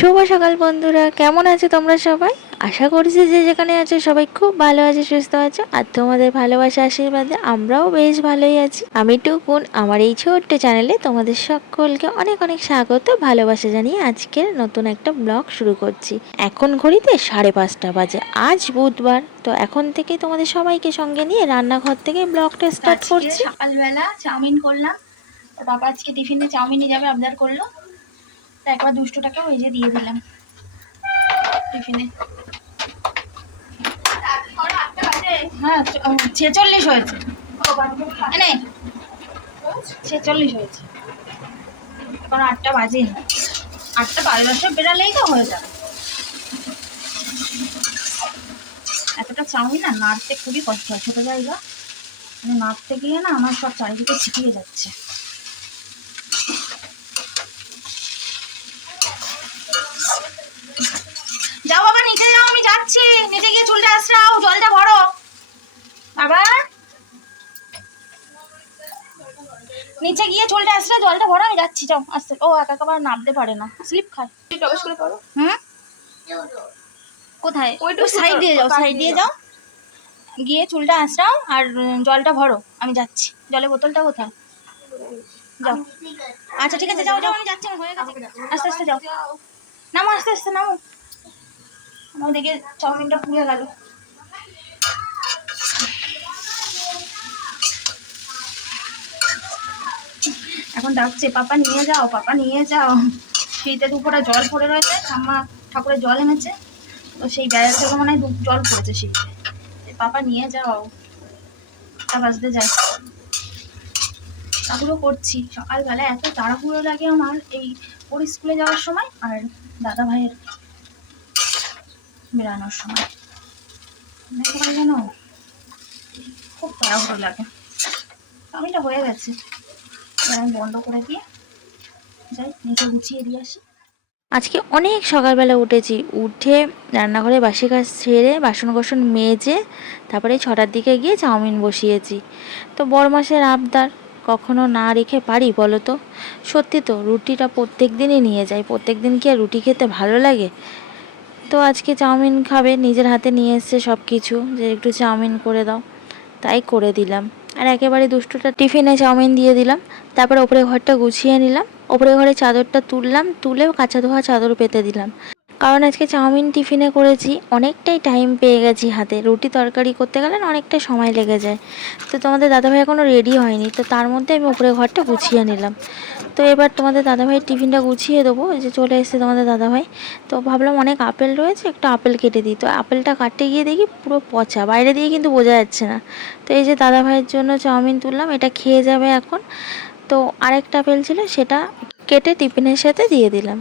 শুভ সকাল বন্ধুরা কেমন আছো তোমরা সবাই? আশা করছি যে যেখানে আছো সবাই খুব ভালো আছে সুস্থ আছো আর তোমাদের ভালোবাসা আশীর্বাদে আমরাও বেশ ভালোই আছি। আমি টুকুন আমার এই ছোট্ট চ্যানেলে তোমাদের সকলকে অনেক অনেক স্বাগত ভালোবাসা জানিয়ে আজকের নতুন একটা ব্লগ শুরু করছি। এখন ঘড়িতে সাড়ে পাঁচটা বাজে আজ বুধবার তো এখন থেকে তোমাদের সবাইকে সঙ্গে নিয়ে রান্নাঘর থেকে ব্লগটা স্টার্ট করছি। সকালবেলা চাউমিন করলাম বাবা আজকে টিফিনে চাউমিনই যাবে আবদার করল। একবার দুশো টাকা ওই যে দিয়ে দিলাম। টিফিনে। হ্যাঁ ছেচল্লিশ হয়েছে। এনে, ছেচল্লিশ হয়েছে। এখন আটটা বাজে। আটটা বাজে দশটা বেরালেই তো হয়ে যাবে। এতটা চাউমিন না, নাড়তে খুবই কষ্ট হয়। ছোটো জায়গা। মানে নাড়তে গিয়ে না আমার সব চারিদিকে ছিটিয়ে যাচ্ছে যাও বাবা নিচে যাও আমি যাচ্ছি নিচে গিয়ে চুলটা আশ্রাও জলটা ভরো বাবা নিচে গিয়ে চুলটা আশ্রা জলটা ভরো আমি যাচ্ছি যাও আস্তে। ও একা একা নামতে পারে না। স্লিপ খায়। হুম? কোথায়? ওই সাইড দিয়ে যাও সাইড দিয়ে যাও। গিয়ে চুলটা আঁচড়াও আর জলটা ভরো আমি যাচ্ছি। জলের বোতলটা কোথায়? যাও। আচ্ছা ঠিক আছে যাও যাও আমি যাচ্ছি হয়ে গেছে। আস্তে আস্তে যাও। নামো আস্তে আস্তে নামো। আমার দেখে চাউমিনটা পুড়ে গেল। এখন ডাকছে, পাপা নিয়ে যাও, পাপা নিয়ে যাও। শীতে দুপুরে জল পড়ে রয়েছে, ঠাম্মা ঠাকুরের জল এনেছে। তো সেই ব্যাগ থেকে মনে হয় জল পড়েছে শীতে পাপা নিয়ে যাও, তা বাজতে যাই তাড়াহুড়ো করছি। সকালবেলা এত তাড়াহুড়ো লাগে আমার এই ওর স্কুলে যাওয়ার সময় আর দাদা ভাইয়ের বেরানোর সময় পারি যেন খুব তাড়াহুড়ো লাগে। চাউমিনটা হয়ে গেছে। আজকে অনেক সকালবেলা উঠেছি। উঠে রান্নাঘরে বাসি কাজ ছেড়ে বাসন কোসন মেজে তারপরে ছটার দিকে গিয়ে চাউমিন বসিয়েছি। তো বড় মাসের আবদার, কখনো না রেখে পারি বলো তো সত্যি তো, রুটিটা প্রত্যেক দিনই নিয়ে যাই। প্রত্যেক দিন কি আর রুটি খেতে ভালো লাগে? তো আজকে চাউমিন খাবে, নিজের হাতে নিয়ে এসছে সব কিছু যে একটু চাউমিন করে দাও। তাই করে দিলাম। আর একেবারে দুষ্টুটা টিফিনে চাউমিন দিয়ে দিলাম। তারপরে ওপরে ঘরটা গুছিয়ে নিলাম। ওপরে ঘরে চাদরটা তুললাম, তুলে কাঁচা ধোয়া চাদর পেতে দিলাম। কারণ আজকে চাউমিন টিফিনে করেছি, অনেকটাই টাইম পেয়ে গেছি হাতে। রুটি তরকারি করতে গেলে অনেকটা সময় লেগে যায়। তো তোমাদের দাদাভাই এখনও রেডি হয়নি, তো তার মধ্যে আমি ওপরে ঘরটা গুছিয়ে নিলাম। তো এবার তোমাদের দাদাভাইয়ের টিফিনটা গুছিয়ে দেবো যে চলে এসেছে তোমাদের দাদাভাই। তো ভাবলাম অনেক আপেল রয়েছে, একটু আপেল কেটে দিই। তো আপেলটা কাটতে গিয়ে দেখি পুরো পচা, বাইরে দিয়ে কিন্তু বোঝা যাচ্ছে না। তো এই যে দাদাভাইয়ের জন্য চাউমিন তুললাম, এটা খেয়ে যাবে এখন। তো আরেকটা আপেল ছিল, সেটা কেটে টিফিনের সাথে দিয়ে দিলাম।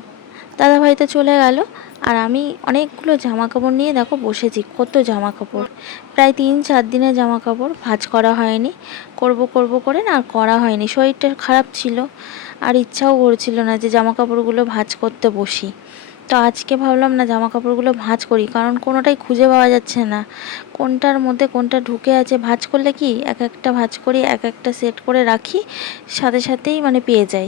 দাদাভাই তো চলে গেল। আর আমি অনেকগুলো জামা কাপড় নিয়ে দেখো বসেছি, কত জামা কাপড় প্রায় তিন চার দিনের জামা কাপড় ভাঁজ করা হয়নি, করব করব করে না আর করা হয়নি। শরীরটা খারাপ ছিল আর ইচ্ছাও করছিল না যে জামা কাপড়গুলো ভাঁজ করতে বসি। তো আজকে ভাবলাম না জামা কাপড়গুলো ভাঁজ করি, কারণ কোনোটাই খুঁজে পাওয়া যাচ্ছে না। কোনটার মধ্যে কোনটা ঢুকে আছে, ভাঁজ করলে কি এক একটা ভাঁজ করি, এক একটা সেট করে রাখি, সাথে সাথেই মানে পেয়ে যাই।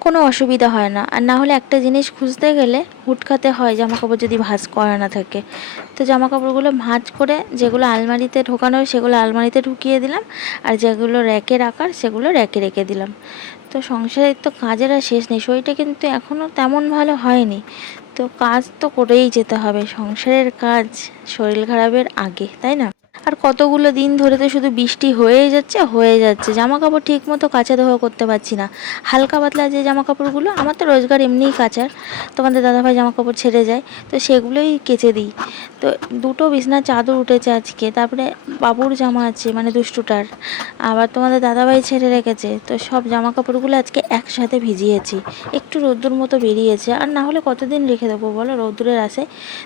কোনো অসুবিধা হয় না। আর না হলে একটা জিনিস খুঁজতে গেলে হুটকাতে হয় জামা কাপড় যদি ভাঁজ করা না থাকে। তো জামা কাপড়গুলো ভাঁজ করে যেগুলো আলমারিতে ঢোকানোর সেগুলো আলমারিতে ঢুকিয়ে দিলাম আর যেগুলো র্যাকে রাখার সেগুলো র্যাকে রেখে দিলাম। তো সংসারের তো কাজের আর শেষ নেই, শরীরটা কিন্তু এখনও তেমন ভালো হয়নি। তো কাজ তো করেই যেতে হবে, সংসারের কাজ শরীর খারাপের আগে, তাই না? আর কতগুলো দিন ধরে তো শুধু বৃষ্টি হয়েই যাচ্ছে, হয়ে যাচ্ছে। জামা কাপড় ঠিক মতো কাচা ধোয়া করতে পারছি না। হালকা পাতলা যে জামা কাপড়গুলো আমার তো রোজগার এমনিই কাচার। তোমাদের দাদাভাই জামা কাপড় ছেড়ে যায়, তো সেগুলোই কেচে দিই। তো দুটো বিছনার চাদর উঠেছে আজকে, তারপরে বাবুর জামা আছে মানে দুষ্টুটার। আবার তোমাদের দাদাভাই ছেড়ে রেখেছে, তো সব জামা কাপড়গুলো আজকে একসাথে ভিজিয়েছি। একটু রোদ্দুর মতো বেরিয়েছে, আর না হলে কতদিন রেখে দেবো বলো? রোদ্দুরের আসে।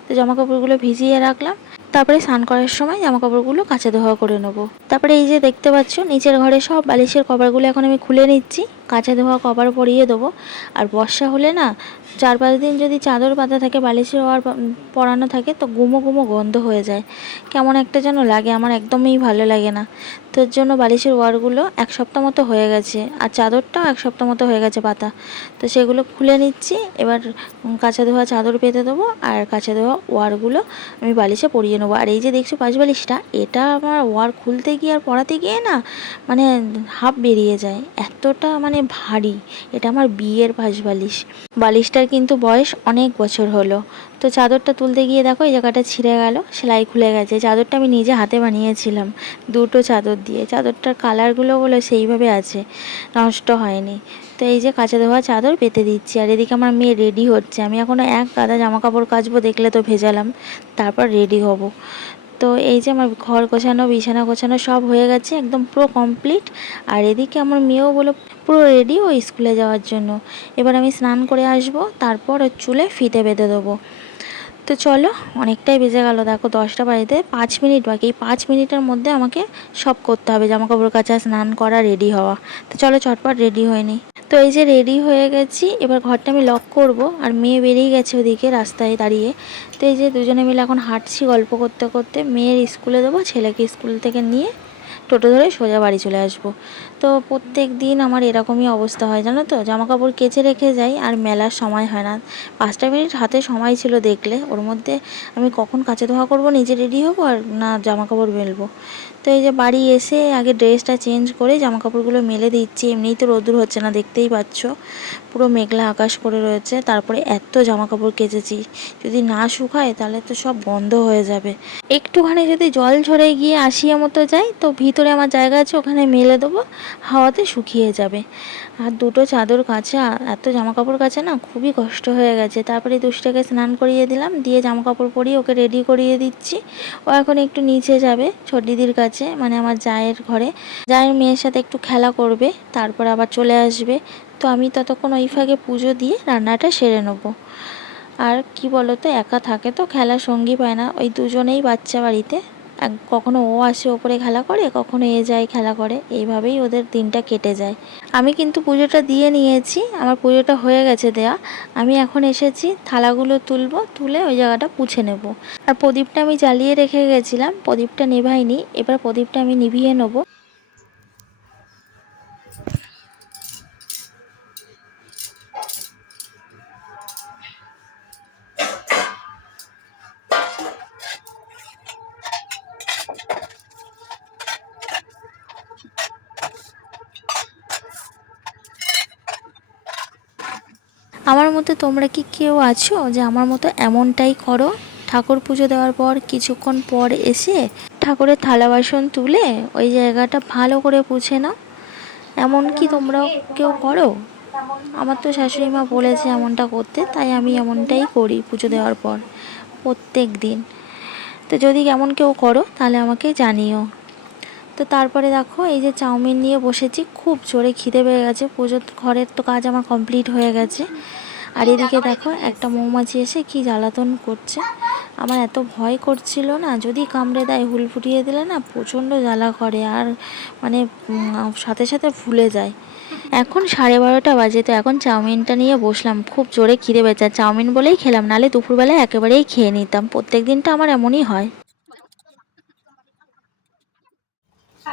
তো জামা কাপড়গুলো ভিজিয়ে রাখলাম তারপরে স্নান করার সময় জামা কাপড়গুলো কাচা ধোয়া করে নেব। তারপরে এই যে দেখতে পাচ্ছ, নিচের ঘরে সব বালিশের কভারগুলো এখন আমি খুলে নিচ্ছি। কাঁচা ধোয়া, কভার পরিয়ে দেবো। আর বর্ষা হলে না, চার পাঁচ দিন যদি চাদর পাতা থাকে বালিশের ওয়ার পরানো থাকে, তো গুমো গুমো গন্ধ হয়ে যায়। কেমন একটা যেন লাগে, আমার একদমই ভালো লাগে না। তো জন্য বালিশের ওয়ারগুলো এক সপ্তাহ মতো হয়ে গেছে, আর চাদরটাও এক সপ্তাহ মতো হয়ে গেছে পাতা। তো সেগুলো খুলে নিচ্ছি, এবার কাঁচা ধোয়া চাদর পেতে দেবো, আর কাঁচা ধোয়া ওয়ারগুলো আমি বালিশে পরিয়ে নেব আর এই যে দেখছ পাঁচ বালিশটা, এটা আমার ওয়ার খুলতে গিয়ে আর পরাতে গিয়ে না মানে হাফ বেরিয়ে যায়। এতটা মানে ভারী। এটা আমার বিয়ের পাঁচ বালিশ। বালিশটার কিন্তু বয়স অনেক বছর হলো। তো চাদরটা তুলতে গিয়ে দেখো, এই জায়গাটা ছিঁড়ে গেল, সেলাই খুলে গেছে। চাদরটা আমি নিজে হাতে বানিয়েছিলাম, দুটো চাদর দিয়ে। চাদরটার কালারগুলো বলে সেইভাবে আছে, নষ্ট হয়নি। তো এই যে কাঁচা ধোয়া চাদর পেতে দিচ্ছি, আর এদিকে আমার মেয়ে রেডি হচ্ছে। আমি এখনও এক কাদা জামা কাপড় কাচবো, দেখলে তো ভেজালাম। তারপর রেডি হব। তো এই যে আমার ঘর গোছানো, বিছানা গোছানো সব হয়ে গেছে, একদম পুরো কমপ্লিট আর এদিকে আমার মেয়েও বলো পুরো রেডি ও স্কুলে যাওয়ার জন্য। এবার আমি স্নান করে আসব, তারপর চুলে ফিতে বেঁধে দেবো। তো চলো। অনেকটাই বেজে গেল। দেখো, দশটা বাড়িতে পাঁচ মিনিট বাকি। এই পাঁচ মিনিটের মধ্যে আমাকে সব করতে হবে। জামা কাপড় কাচা, স্নান করা রেডি হওয়া। তো চলো, চটপট রেডি হয়ে নিই। তো এই যে রেডি হয়ে গেছি, এবার ঘরটা আমি লক করব। আর মেয়ে বেরিয়ে গেছে ওদিকে রাস্তায় দাঁড়িয়ে। তো এই যে দুজনে মিলে এখন হাঁটছি গল্প করতে করতে। মেয়ের স্কুলে দেবো, ছেলেকে স্কুল থেকে নিয়ে টোটো ধরে সোজা বাড়ি চলে আসব। তো প্রত্যেক দিন আমার এরকমই অবস্থা হয়, জানো তো? জামা কাপড় কেচে রেখে যাই আর মেলার সময় হয় না। পাঁচটা মিনিট হাতে সময় ছিল দেখলে, ওর মধ্যে আমি কখন কাছে ধোয়া করব, নিজে রেডি হব আর না জামা কাপড় মেলবো? তো এই যে বাড়ি এসে আগে ড্রেসটা চেঞ্জ করে জামা কাপড়গুলো মেলে দিচ্ছি, এমনিই তো রোদ্দুর হচ্ছে না, দেখতেই পাচ্ছ। পুরো মেঘলা আকাশ করে রয়েছে, তারপরে এত জামা কাপড় কেচেছি। যদি না শুকায় তাহলে তো সব বন্ধ হয়ে যাবে। একটুখানি যদি জল ঝরে গিয়ে আসিয়া মতো যাই, তো ভিতরে আমার জায়গা আছে, ওখানে মেলে দেবো। হাওয়াতে শুকিয়ে যাবে। আর দুটো চাদর কাচা এত জামা কাপড় কাচা না খুবই কষ্ট হয়ে গেছে। তারপরে দুষ্টাকে স্নান করিয়ে দিলাম, দিয়ে জামা কাপড় পরিয়ে ওকে রেডি করিয়ে দিচ্ছি। ও এখন একটু নিচে যাবে ছোট দিদির কাছে মানে আমার জায়ের ঘরে। জায়ের মেয়ের সাথে একটু খেলা করবে, তারপর আবার চলে আসবে। তো আমি ততক্ষণ ওই ফাঁকে পুজো দিয়ে রান্নাটা সেরে নেব। আর কি বলো তো একা থাকে তো খেলার সঙ্গী পায় না। ওই দুজনেই বাচ্চা বাড়িতে কখনো ও আসে ওপরে খেলা করে, কখনো এ যায় খেলা করে। এইভাবেই ওদের দিনটা কেটে যায়। আমি কিন্তু পুজোটা দিয়ে নিয়েছি, আমার পুজোটা হয়ে গেছে দেয়া। আমি এখন এসেছি, থালাগুলো তুলব, তুলে ওই জায়গাটা পুছে নেব। আর প্রদীপটা আমি জ্বালিয়ে রেখে গেছিলাম, প্রদীপটা নেভাইনি। এবার প্রদীপটা আমি নিভিয়ে নেব। আমার মতো তোমরা কি কেউ আছো যে আমার মতো এমনটাই করো? ঠাকুর পুজো দেওয়ার পর কিছুক্ষণ পর এসে ঠাকুরের থালা বাসন তুলে ওই জায়গাটা ভালো করে পুছে নাও। এমন কি তোমরাও কেউ করো? আমার তো শাশুড়ি মা বলেছে এমনটা করতে, তাই আমি এমনটাই করি পুজো দেওয়ার পর প্রত্যেক দিন। তো যদি এমন কেউ করো, তাহলে আমাকে জানিও। তো তারপরে দেখো, এই যে চাউমিন নিয়ে বসেছি, খুব জোরে খিদে পেয়ে গেছে, পুজোর ঘরের তো কাজ আমার কমপ্লিট হয়ে গেছে। আর এদিকে দেখো, একটা মৌমাছি এসে কি জ্বালাতন করছে। আমার এত ভয় করছিল না, যদি কামড়ে দেয়, হুল ফুটিয়ে দিলে না প্রচণ্ড জ্বালা করে, আর মানে সাথে সাথে ফুলে যায়। এখন সাড়ে বারোটা বাজে, তো এখন চাউমিনটা নিয়ে বসলাম, খুব জোরে খিদে পেয়েছে। চাউমিন বলেই খেলাম, নালে দুপুরবেলায় একেবারেই খেয়ে নিতাম প্রত্যেক দিনটা আমার এমনই হয়।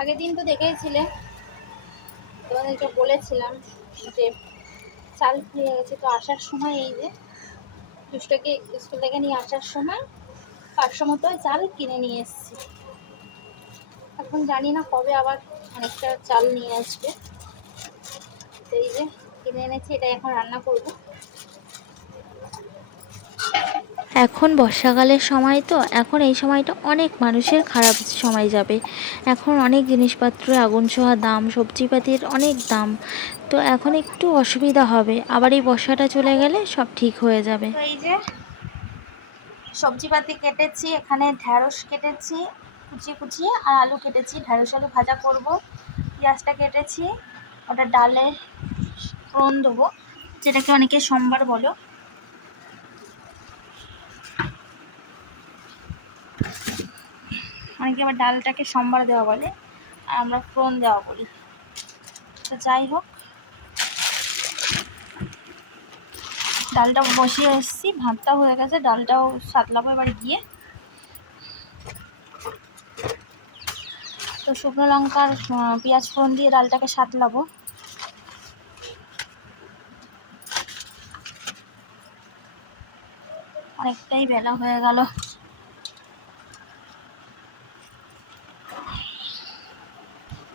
আগের দিন তো দেখেইছিলে তোমাদেরকে বলেছিলাম যে চাল ফুরিয়ে গেছে, তো আসার সময় এই যে দুষ্টকে স্কুল থেকে নিয়ে আসার সময় পাঁচশো মতো চাল কিনে নিয়ে এসেছি। এখন জানি না কবে আবার অনেকটা চাল নিয়ে আসবে। এই যে কিনে এনেছি এটা এখন রান্না করব। এখন বর্ষাকালের সময় তো, এখন এই সময়টা অনেক মানুষের খারাপ সময় যাবে। এখন অনেক জিনিসপত্র আগুন ছোঁয়া, দাম, সবজিপাতির অনেক দাম। তো এখন একটু অসুবিধা হবে। আবার এই বর্ষাটা চলে গেলে সব ঠিক হয়ে যাবে। এই যে সবজিপাতি কেটেছি, এখানে ঢ্যাঁড়স কেটেছি, কুচিয়ে কুচিয়ে, আর আলু কেটেছি। ঢ্যাঁড়স আলু ভাজা করব, পেঁয়াজটা কেটেছি, ওটা ডালে ফোড়ন দেবো, যেটাকে অনেকে সোমবার বলো। অনেকে আবার ডালটাকে সম্বার দেওয়া বলে, আর আমরা ফোড়ন দেওয়া বলি। তো যাই হোক, ডালটা বসিয়ে এসেছি ভাতটাও হয়ে গেছে, ডালটাও সাতলাবো এবার গিয়ে। তো শুকনো লঙ্কার পেঁয়াজ ফোড়ন দিয়ে ডালটাকে সাতলাবো। অনেকটাই বেলা হয়ে গেল।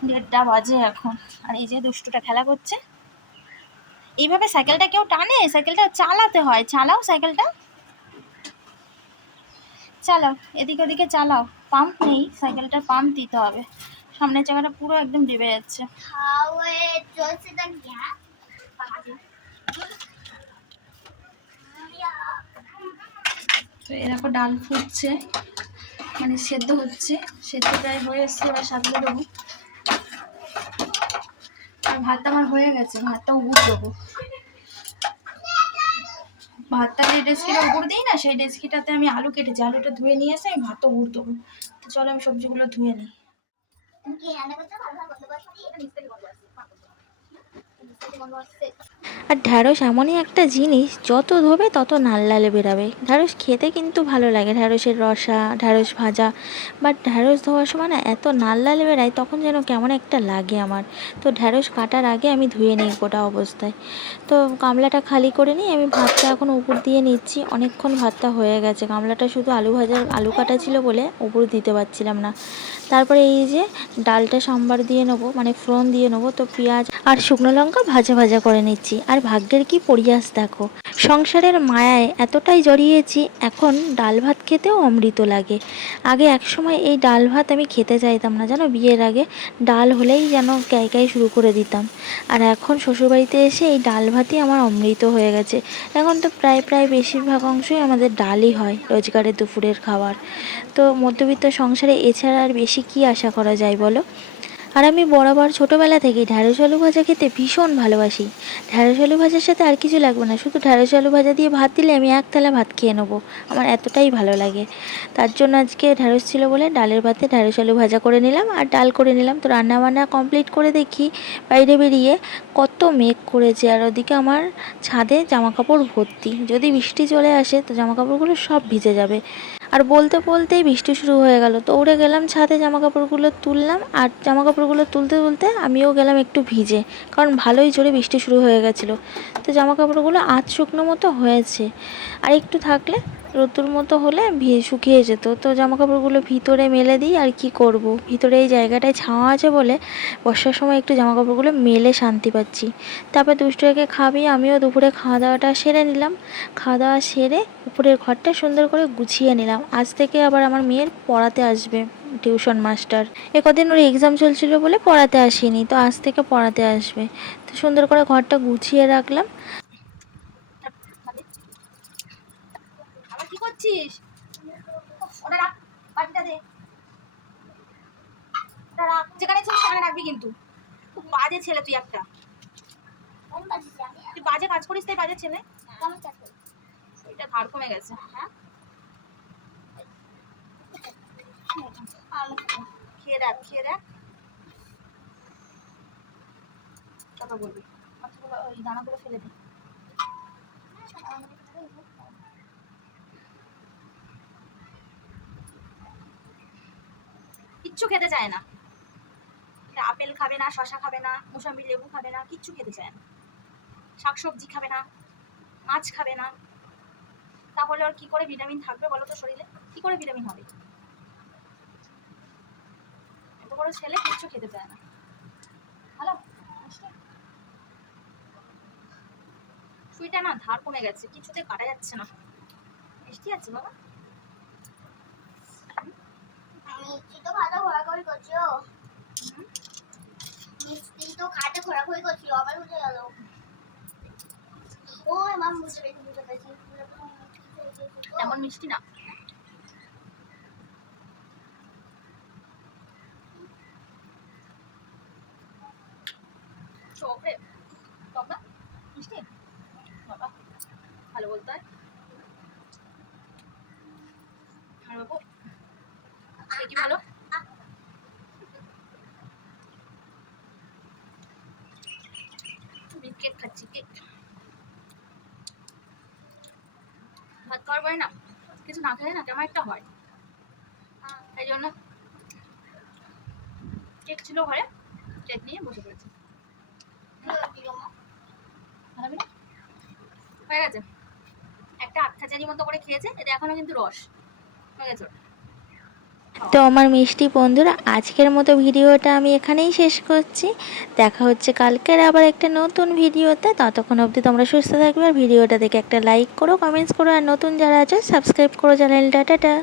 দেড়টা বাজে এখন। আর এই যে দুষ্টুটা খেলা করছে। এইভাবে সাইকেলটা কেউ টানে? সাইকেলটা চালাতে হয়। চালাও সাইকেলটা। চালাও। এদিকে ওদিকে চালাও। পাম্প নেই। সাইকেলটা পাম্প দিতে হবে। সামনের জায়গাটা পুরো একদম ডেবে যাচ্ছে। তো এরকম ডাল ফুটছে। মানে সেদ্ধ হচ্ছে। সেদ্ধ প্রায় হয়ে এসছে। এবার সাতলে দেবো। ভাতটা আমার হয়ে গেছে, ভাতটা উপর দেবো। ভাতটা যে ডেস্কিটা উপর দিই না, সেই ডেস্কিটাতে আমি আলু কেটেছি, আলুটা ধুয়ে নিয়ে এসে আমি ভাতটা উপর দেবো। তো চলো আমি সবজিগুলো ধুয়ে নিই। আর ঢ্যাঁড়স এমনই একটা জিনিস, যত ধোবে তত নাল লালে বেরাবে। ঢ্যাঁড়স খেতে কিন্তু ভালো লাগে, ঢ্যাঁড়সের রসা, ঢ্যাঁড়স ভাজা। বাট ঢ্যাঁড়স ধোয়ার সময় না এত নাল লালে বেরায় তখন যেন কেমন একটা লাগে আমার। তো ঢ্যাঁড়স কাটার আগে আমি ধুয়ে নিই গোটা অবস্থায়। তো গামলাটা খালি করে নিই আমি ভাতটা এখন উপর দিয়ে নিচ্ছি। অনেকক্ষণ ভাতটা হয়ে গেছে। গামলাটা শুধু আলু ভাজার আলু কাটা ছিল বলে উপর দিতে পারছিলাম না। তারপরে এই যে ডালটা সাম্বার দিয়ে নেব মানে ফোড়ন দিয়ে নেব। তো পেঁয়াজ আর শুকনো লঙ্কা ভাজা ভাজা করে নিচ্ছি। আর ভাগ্যের কি পরিয়াস দেখো। সংসারের মায়ায় এতটাই জড়িয়েছি, এখন ডাল ভাত খেতেও অমৃত লাগে। আগে এক সময় এই ডাল ভাত আমি খেতে চাইতাম না, জানো বিয়ের আগে ডাল হলেই যেন ক্যাই শুরু করে দিতাম। আর এখন শ্বশুরবাড়িতে এসে এই ডাল ভাতই আমার অমৃত হয়ে গেছে। এখন তো প্রায় প্রায় বেশিরভাগ অংশই আমাদের ডালই হয় রোজগারের দুপুরের খাবার। তো মধ্যবিত্ত সংসারে এছাড়া আর বেশি কি আশা করা যায় বলো? আর আমি বরাবর ছোটোবেলা থেকেই ঢ্যাঁড়স আলু ভাজা খেতে ভীষণ ভালোবাসি। ঢ্যাঁড়স আলু ভাজার সাথে আর কিছু লাগবে না, শুধু ঢ্যাঁড়স আলু ভাজা দিয়ে ভাত দিলে আমি এক থালা ভাত খেয়ে নেব। আমার এতটাই ভালো লাগে। তার জন্য আজকে ঢ্যাঁড়স ছিল বলে ডালের ভাতে ঢ্যাঁড়স আলু ভাজা করে নিলাম আর ডাল করে নিলাম। তো রান্না বান্না কমপ্লিট করে দেখি বাইরে বেরিয়ে কত মেঘ করেছে আর ওদিকে আমার ছাদে জামা কাপড় ভর্তি। যদি বৃষ্টি চলে আসে তো জামা কাপড়গুলো সব ভিজে যাবে। আর বলতে বলতেই বৃষ্টি শুরু হয়ে গেল। তো উড়ে গেলাম, ছাদে জামা কাপড়গুলো তুললাম আর জামা কাপড়গুলো তুলতে তুলতে আমিও গেলাম একটু ভিজে, কারণ ভালোই জোরে বৃষ্টি শুরু হয়ে গেছিল। তো জামা কাপড়গুলো আধ শুকনো মতো হয়েছে আর একটু থাকলে রোদ্দুর মতো হলে শুকিয়ে যেত। তো জামা কাপড়গুলো ভিতরে মেলে দিই আর কি করব? ভিতরে এই জায়গাটায় ছাওয়া আছে বলে বর্ষার সময় একটু জামা কাপড়গুলো মেলে শান্তি পাচ্ছি। তারপর দুষ্টুকে খাবি, আমিও দুপুরে খাওয়া দাওয়াটা সেরে নিলাম। খাওয়া দাওয়া সেরে উপরের ঘরটা সুন্দর করে গুছিয়ে নিলাম। আজ থেকে আবার আমার মেয়ের পড়াতে আসবে টিউশন মাস্টার এ কদিন ওর এক্সাম চলছিল বলে পড়াতে আসিনি তো আজ থেকে পড়াতে আসবে। তো সুন্দর করে ঘরটা গুছিয়ে রাখলাম। আবার কি করছিস? ওটা রাখ বাটিটা দে। ওটা রাখ যেখানে ছিল সেখানে রাখবি কিন্তু। খুব বাজে ছেলে তুই একটা। তুই বাজে কাজ করিস তাই বাজে ছেলে? এটা ধার কমে গেছে। হ্যাঁ। খেয়ে দেখ খেয়ে ওই দানাগুলো ফেলে কিচ্ছু খেতে চায় না। আপেল খাবে না শশা খাবে না, মোসাম্বি লেবু খাবে না, কিচ্ছু খেতে চায় না। শাকসবজি খাবে না, মাছ খাবে না। তাহলে আর কি করে ভিটামিন থাকবে বলো তো শরীরে? কি করে ভিটামিন হবে এত বড় ছেলে কিচ্ছু খেতে চায় না। হ্যালো সুইটা না ধার কমে গেছে কিছুতে কাটা যাচ্ছে না। মিষ্টি আছে বাবা? মিষ্টি তো ভালো ঘোরাঘুরি করছ মিষ্টি তো খাটে ঘোরাঘুরি করছিল আবার উঠে গেল। ও মাম বুঝতে পেরেছি বুঝতে পেরেছি তেমন মিষ্টি না। sobre. Toma. Viste? Toma. ভালো বলতে হয় হ্যাঁ, কি বলো কেক খাচ্ছি, কেক ভাত খাওয়ার পরে না, কিছু না খেলে না কেমন একটা হয় তাই জন্য কেক ছিল ঘরে, কেক নিয়ে বসে পড়েছি হয়ে গেছে? একটা আটখাচারি মতো করে খেয়েছে, এটা এখনও কিন্তু রস। হয়ে গেছে তো আমার মিষ্টি বন্ধুরা, আজকের মতো ভিডিওটা আমি এখানেই শেষ করছি। দেখা হচ্ছে কালকের আবার একটা নতুন ভিডিওতে। ততক্ষণ অবধি তোমরা সুস্থ থাকবে আর ভিডিওটা দেখে একটা লাইক করো কমেন্টস করো, আর নতুন যারা আছে সাবস্ক্রাইব করো চ্যানেলটা। টাটা।